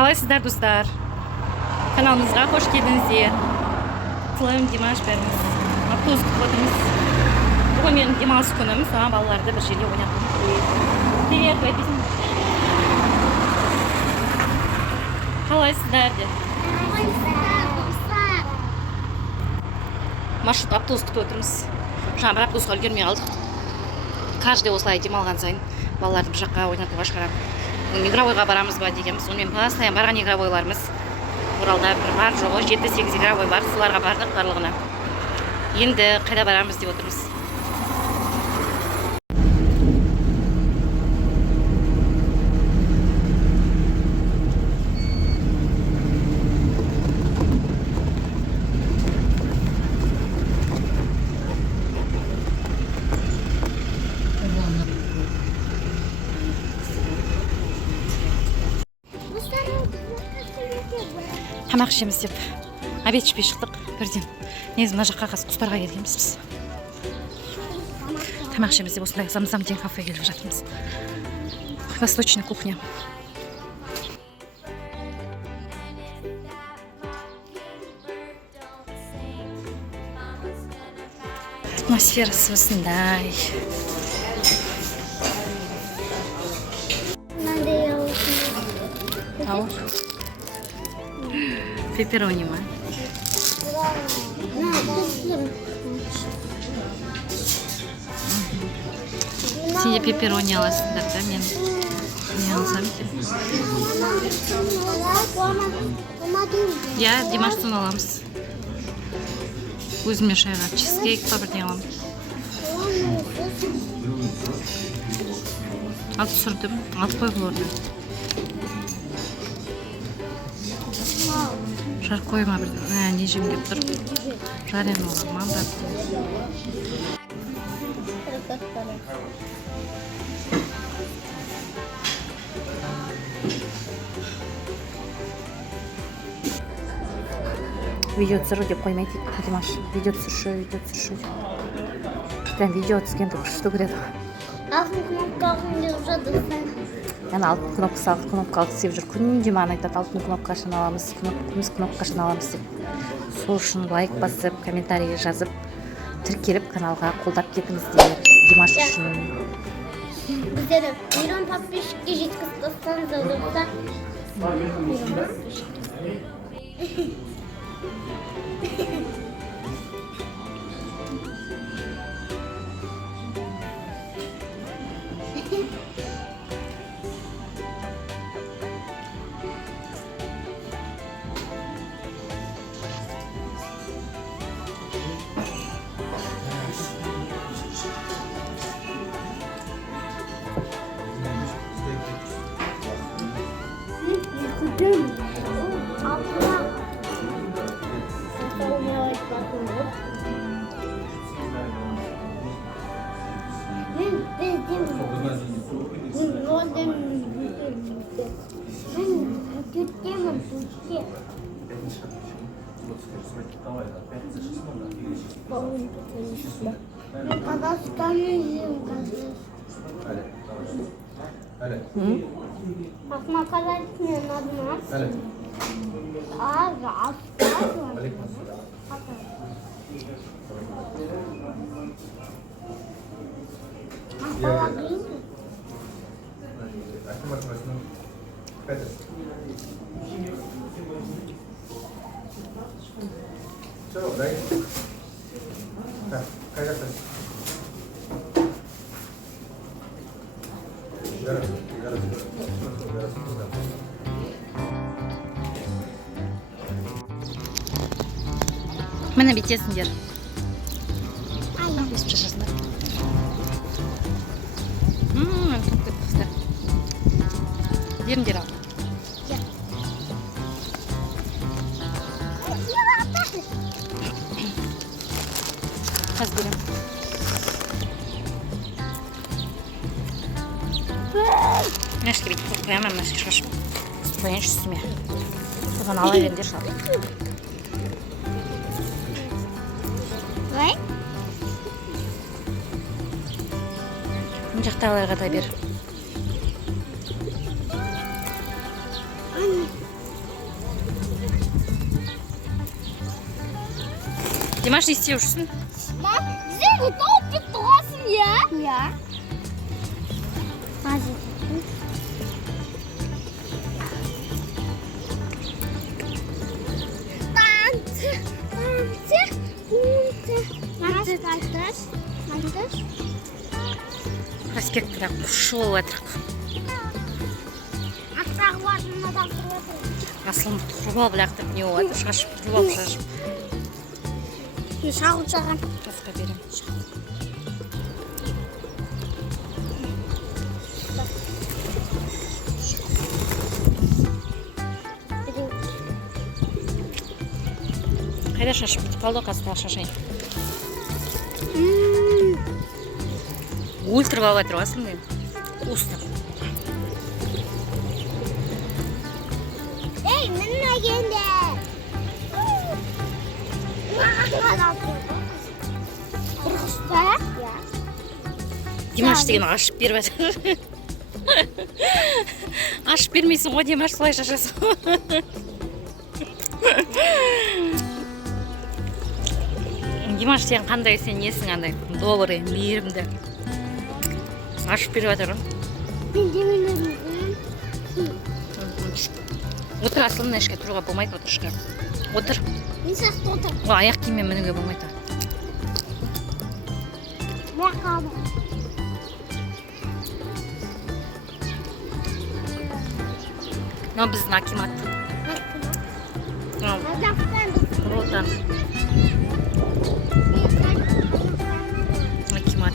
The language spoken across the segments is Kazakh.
Қалайсыздар достар? Каналымызға қош келдіңіздер. Тылым Димаш бәріміз автобус күтіп отырмыз. Бүгін менің демалыс күнім, соған балаларды бір жерге ойнаттым. Привет, байбисің. Қалайсыздар де? Маршрут автобус күтіп отырмыз. Жаңа бір автобусқа үлгермей қалдық. Каждый осылай демалған сайын балаларды бір жаққа ойнатуға шығарамын. Игровойға барамыз ба дегенбіз. Сонымен постоянно барған игровойларымыз Оралда бір бар жоғы 7-8 игровой бар. Соларға бардық барлығына. Енді қайда барамыз деп отырмыз. Тамақ ішеміз деп обед ішпей шықтық бірден. Негізі мына жаққа қазір құстарға келгенбіз біз. Тамақ ішеміз деп осындай зам-зам деген кафеге келіп жатырмыз. Восточная кухня. Атмосферасы осындай. Тауық. Пепперони ма? Сен де пепперони аласыңдар да, мен не алсам деп. Я Димаштан аламыз. Өзіме шайға чизкейк па бірден аламын. Алып түсірдім, алып қойып орды. Жар қойма бір, не жем деп тұр. Жарен оған, маңдап. Видео түсіру деп қоймайды, Димаш. Видео түсірші. Прям видео түскенді күшті көреді. Алтын кнопкасын деп жатырсың. Яны алтын кнопкалық сеп жүр. Күнде маған айтады, алтын кнопкасын аламыз, күміс кнопкасын аламыз деп. Сол үшін лайк басып, комментарий жазып, тіркеліп каналға қолдап кетіңіздер. Димаш үшін. Біздері миллион подписчикке жеткізіп тастаңыз оларда. Мені бетесіңдер. Өсіп шашасыңдар. Деріңдер ал. Қазір берем. Мәшке бейт қоямын, мәшке шашып. Қоян үстіме. Содан ала беріңдер шал. Жақталарға да бер. Димаш, не істеп жүрсің? Сен тауып кетіп тұрасың, иә? Иә. Қазір. Проспектіде құшыл өтірік. Ақтағы башын адам тұрып. Асылым тұрып алып лақтып не болады, шашып тұрып алып шашып. Шағын шаған. Басқа берем. Қайда шашып бітіп қалды, қазір шашайын. Ультра алып жатыр асылым мен. Уста. Ей, мына келді. Димаш деген ашып беріп жатыр. Ашып бермейсің ғой, Димаш, солай шашасың. Димаш, сен қандай, сен несің андай? Добрый, мейірімді. Ашып беріп жатыр. Отыр, асылым, мына ішке тұруға болмайды, отыр ішке. Отыр. Мен сияқты отыр. Аяқ киіммен мінуге болмайды. Бақалды. Мынау біздің акимат. Ротан. Акимат.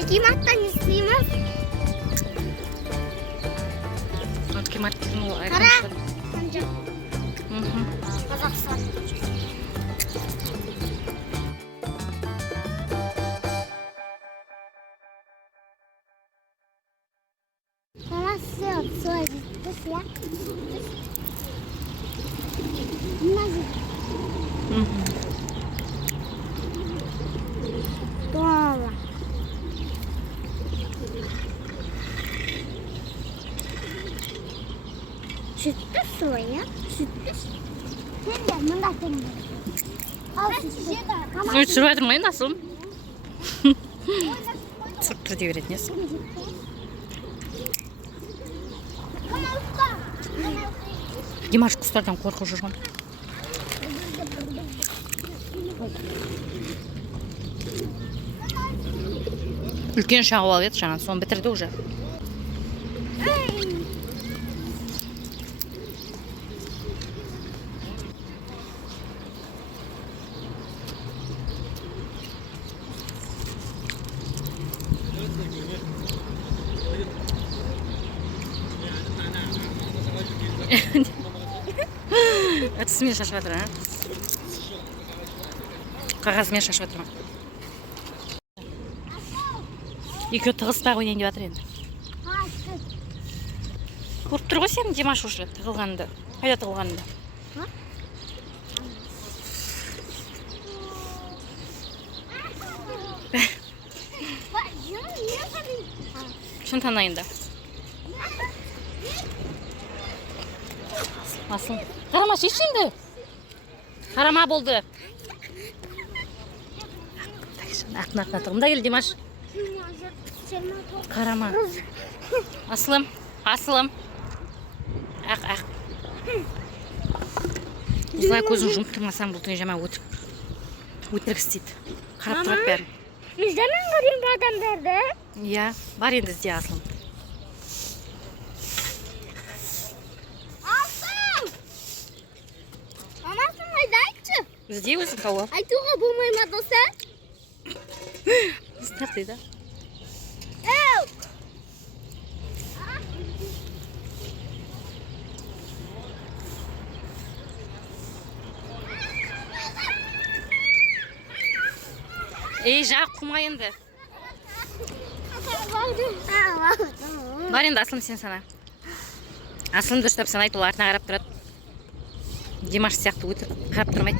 Акиматтан естейміз. Акимат деген ол Қара. айқын. Қазақстан. Мама, все, жеттіс, я? Мына жеттіс. Дома. Жеттіс солай, я? Жеттіс. Сен де мында келдің. Ал, жеттіс. Жүріп жатырмын ғой, асылым. Сұрт тұр дей беретін есі. Димаш құстардан қорқып жүрген. Үлкен шағып алып еді жаңа, соны бітірді уже. Әтісімен шашып жатыр, а? Қағазымен шашып жатыр. Екеу тығыспақ ойнайын деп жатыр енді. Көріп тұр ғой сенің Димаш уже тығылғанды. Қайда тығылғанды? Шын танайында. Асыл. Қарама, шеш енді. Қарама болды. Ақтын тұғымда кел, Димаш. Қарама. Асылым, асылым. Ақ. Бұзылай көзін жұмып тұрмасаң, бұл түне жаман өтірік істейді. Қарап тұрып бәрін. Бізден көрген адамдарды? Иә, бар енді ізде, асылым. Ізде өзің тауып. Айтуға болмай ма доса? Ыстар дейді. Әу! Ей, жақ құма енді. Бар енді асылым сен сана. Асылым дұрыстап сен айт, ол артына қарап тұрады. Димаш сияқты өтіп қарап тұрмайды.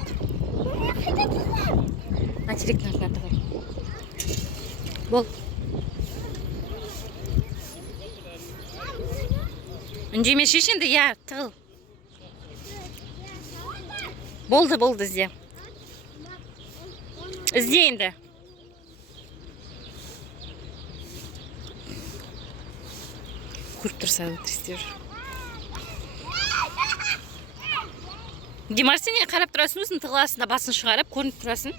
Материктің артына тығыл. Бол. Үндеме шеш енді, я, тығыл. Болды ізде. Ізде енді. Көріп тұрса өтірістер. Димаш, сен не қарап тұрасың, өзің тығыласың да басын шығарып, көрініп тұрасың.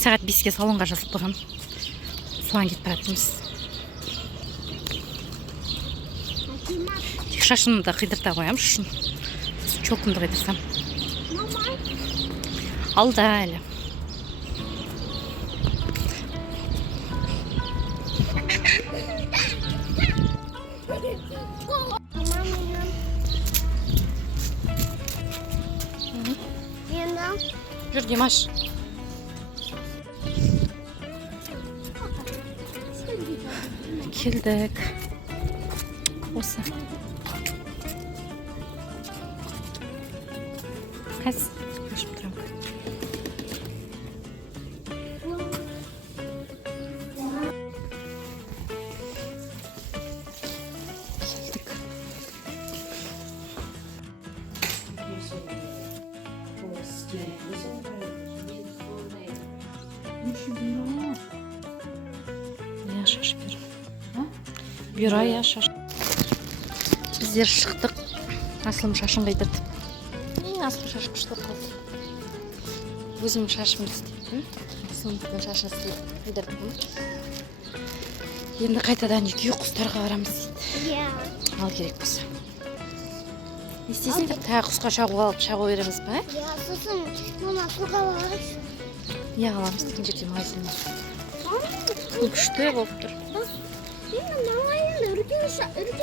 Сағат 5-ке салонға жазып қойған. Соған кетіп баратырмыз. Тек шашымды да қидырта қоямын үшін. Чолкымды қидырсам. Алда әлі. Жүр, Димаш. Келдік. Осы. Қайсы? Ашып тұрам. Келдік. Я шаш берем. Бұйра, я шаш. Біздер шықтық. Асылым шашын қайдырды. Асылым шашын күшті қалды. Өзім шашымды істейді. Асылымның шашын істейді. Қайдырды. Енді қайтадан үйге құстарға барамыз дейді. Ал керек болса. Не істейсіңдер? Тағы құсқа шағу береміз ба? Сосын мама суға барамыз. Аламыз деген жерде магазин бар. Күшті болып тұр. Енді маңайын үрген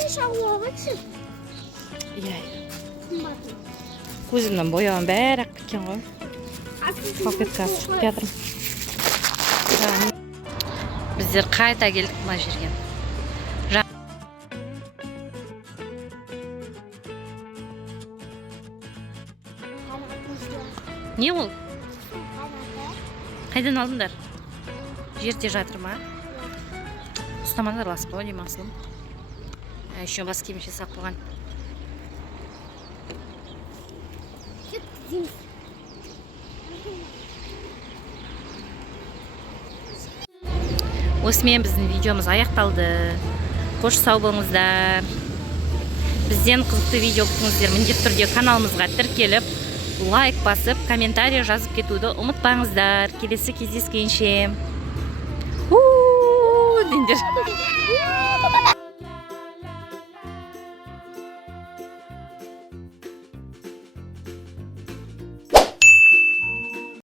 шағу алғаншы. Қымбатын. Көзімнен бояуым бәрі ақ кеткен ғой. Пакеткасы шығып жатырмын. Біздер қайта келдік мына жерге. Не ол? Қайдан алдыңдар? Жерде жатыр ма? Ұстамаңдар, ласып қой деймін Асылым. Еще бас киімше сақ болған. Осымен біздің видеомыз аяқталды. Қош сау болыңыздар. Бізден қызықты видео күтіңіздер. Міндетті түрде каналымызға тіркеліп, лайк басып, комментарий жазып кетуді ұмытпаңыздар. Келесі кездескенше. Дендер.